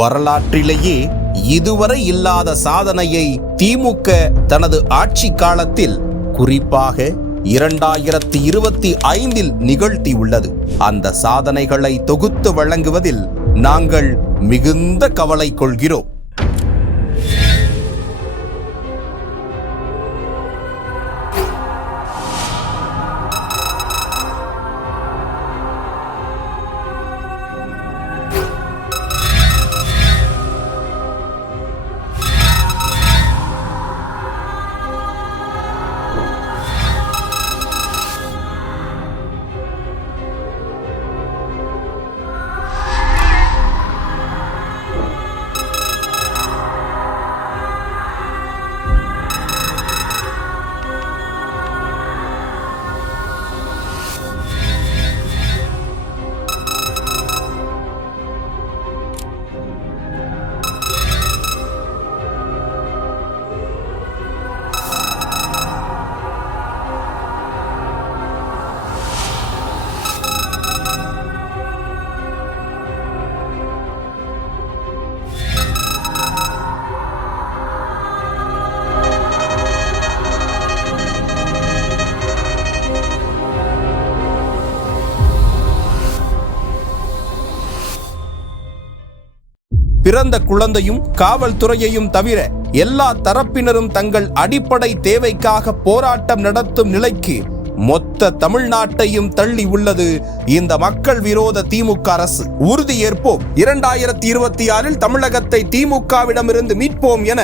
வரலாற்றிலேயே இதுவரை இல்லாத சாதனையை திமுக தனது ஆட்சி காலத்தில் குறிப்பாக 2025 நிகழ்த்தியுள்ளது. அந்த சாதனைகளை தொகுத்து வழங்குவதில் நாங்கள் மிகுந்த கவலை கொள்கிறோம். பிறந்த குழந்தையும் காவல்துறையையும் தவிர எல்லா தரப்பினரும் தங்கள் அடிப்படை தேவைக்காக போராட்டம் நடத்தும் நிலைக்கு மொத்த தமிழ்நாட்டையும் தள்ளி உள்ளது இந்த மக்கள் விரோத திமுக அரசு. உறுதி ஏற்போம், 2026 தமிழகத்தை திமுகவிடமிருந்து மீட்போம் என